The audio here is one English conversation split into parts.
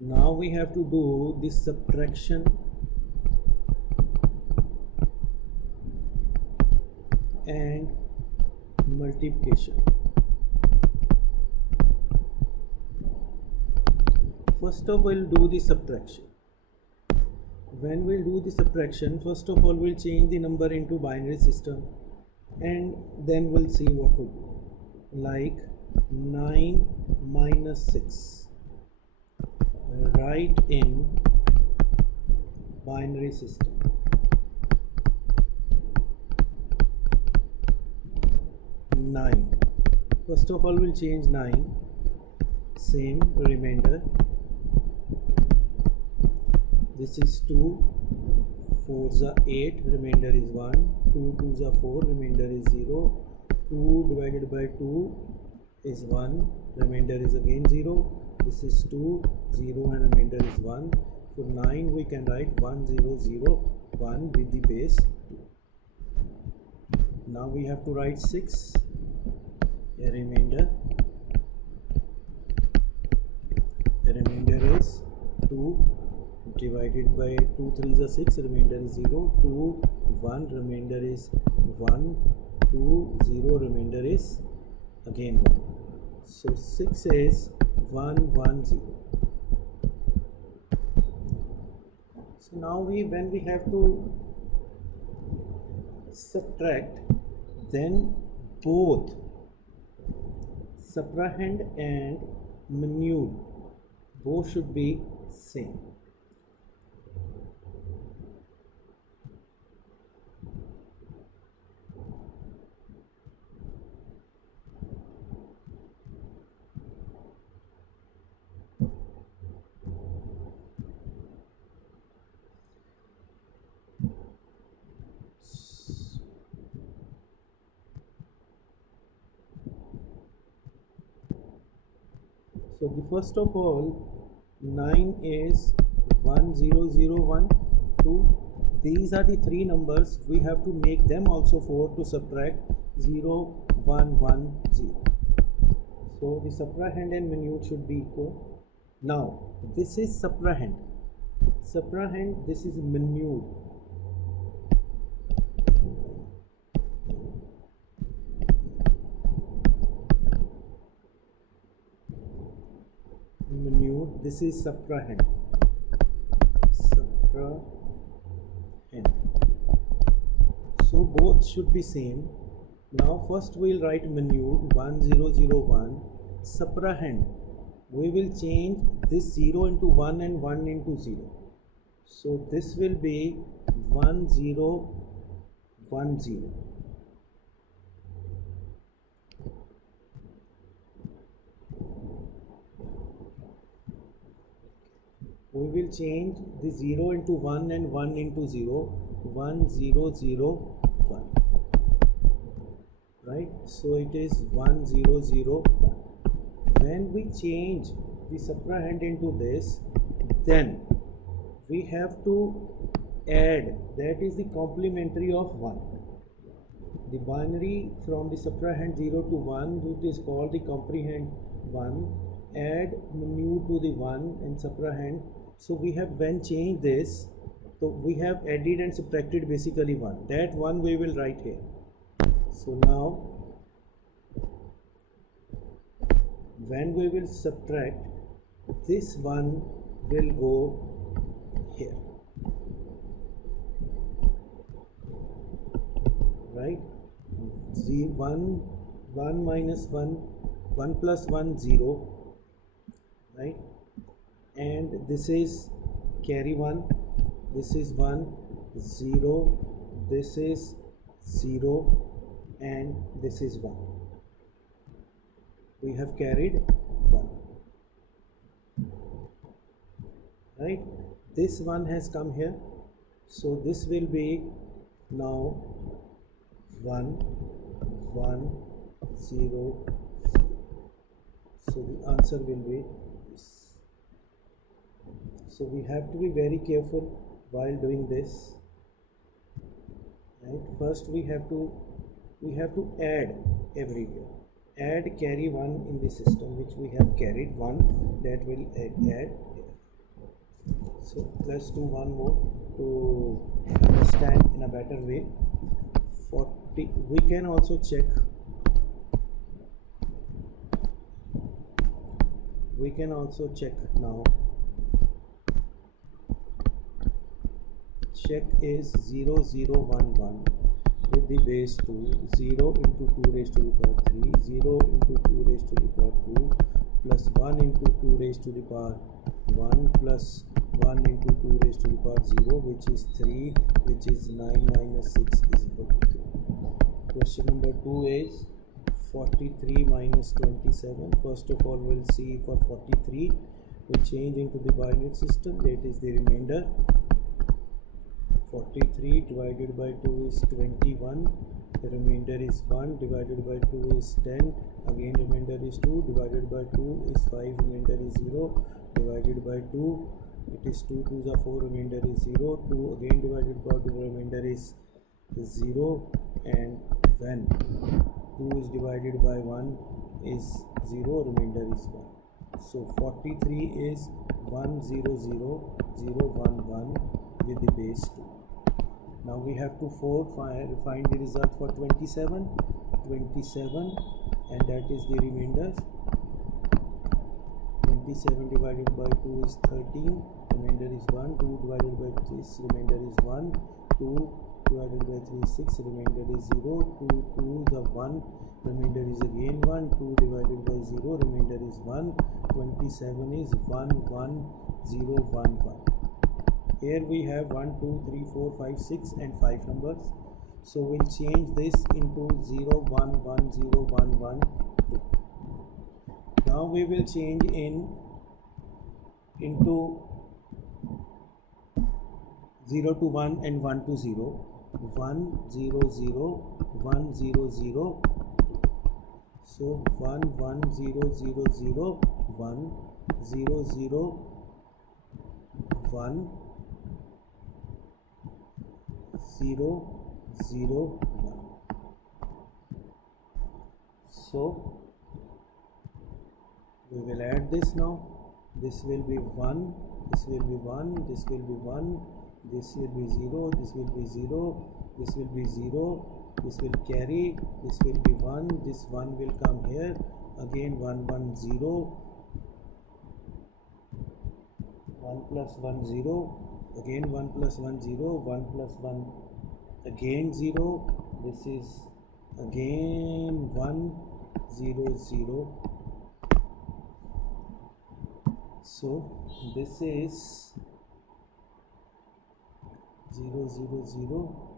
Now we have to do the subtraction and multiplication. First of all, we'll do the subtraction. When we'll do the subtraction, first of all we'll change the number into binary system and then we'll see what to do. Like 9 minus 6, write in binary system. 9. First of all we'll change 9, same remainder. This is 2, 4s are 8, remainder is 1, 2 2s are 4, remainder is 0, 2 divided by 2 is 1, remainder is again 0, this is 2, 0 and remainder is 1. For 9 we can write 1 0 0 1 with the base 2. Now we have to write 6, a remainder is 2 divided by 2 3s are 6, remainder is 0, 2 1, remainder is 1, 2 0, remainder is again 1. So 6 is 1 1 0. So now when we have to subtract, then both subtrahend and minute both should be same. So the first of all, 9 is 1 0 0 1 2. These are the three numbers. We have to make them also 4 to subtract 0 1 1 0. So the subtrahend and minute should be equal. Now this is subtrahend. Subtrahend, this is minute. Minute, this is subtrahend. So both should be same. Now first we'll write minute 1 0 0 1. Subtrahend, we will change this 0 into 1 and 1 into 0. So this will be 1 0 1 0. We will change the 0 into 1 and 1 into 0, 1 0 0 1, right? So it is 1 0 0 1. When we change the subtrahend into this, then we have to add, that is the complementary of 1. The binary from the subtrahend 0 to 1, it is called the comprehend 1. Add minute to the 1 and subtrahend. So we have, when change this, so we have added and subtracted basically 1. That 1 we will write here. So now when we will subtract, this 1 will go here, right? 1 minus 1, 1 plus 1 0, right? And this is carry 1, this is 1 0, this is 0 and this is 1. We have carried 1, right? This 1 has come here, so this will be now 1 1 0 0. So the answer will be this. So we have to be very careful while doing this, right? First we have to add everywhere. Add carry 1 in the system, which we have carried 1, that will add here. So let's do one more to understand in a better way. 40, we can also check, now. Check is 0 0 1 1 with the base 2, 0 into 2 raised to the power 3, 0 into 2 raised to the power 2 plus 1 into 2 raised to the power 1 plus 1 into 2 raised to the power 0, which is 3, which is 9 minus 6 is equal to 3. Question number 2 is 43 minus 27. First of all, we'll see for 43 we change into the binary system, that is the remainder. 43 divided by 2 is 21, the remainder is 1, divided by 2 is 10, again remainder is 2, divided by 2 is 5, remainder is 0, divided by 2 it is 2 2s are 4, remainder is 0, 2 again divided by 2, remainder is 0, and when 2 is divided by 1 is 0, remainder is 1. So 43 is 1 0 0 0 1 1 with the base 2. Now we have to find the result for 27, and that is the remainders. 27 divided by 2 is 13, remainder is 1, 2 divided by 3, remainder is 1, 2 divided by 3 is 6, remainder is 0, 2 2 the 1, remainder is again 1, 2 divided by 0, remainder is 1, 27 is 1 1 0 1 1. Here we have 1 2 3 4 5 6 and 5 numbers, so we'll change this into 0 1 1 0 1 1 2. Now we will change into 0 to 1 and 1 to 0, 1 0 0 1 0 0 2. So 1 1 0 0 0 1 0 0 1 0 0 1. So we will add this now. This will be 1, this will be 1, this will be 1, this will be 0, this will be 0, this will be 0, this will carry, this will be 1, this 1 will come here, again 1 1 0, 1 plus 1 0, again 1 plus 1 0, 1 plus 1 again 0, this is again 1 0 0. So this is 0 0 0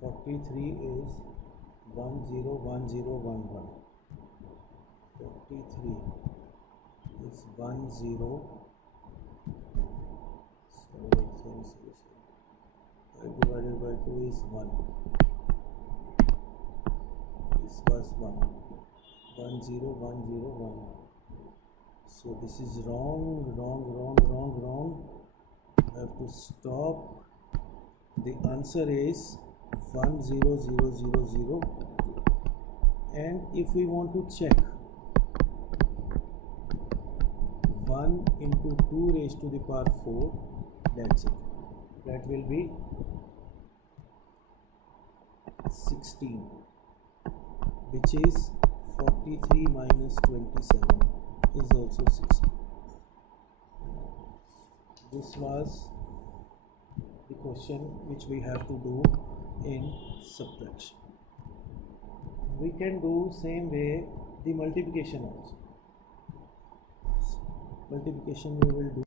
43 is 1 0 1 0 1 1. 43 is 1 0, sorry, 5 divided by 2 is 1, this was 1, 1 0 1 0 1 1. So this is wrong. You have to stop. The answer is 1 0 0 0 0 2. And if we want to check 1 into 2 raised to the power 4, that's it. That will be 16, which is 43 minus 27 is also 16. This was the question which we have to do in subtraction. We can do same way the multiplication also. Multiplication we will do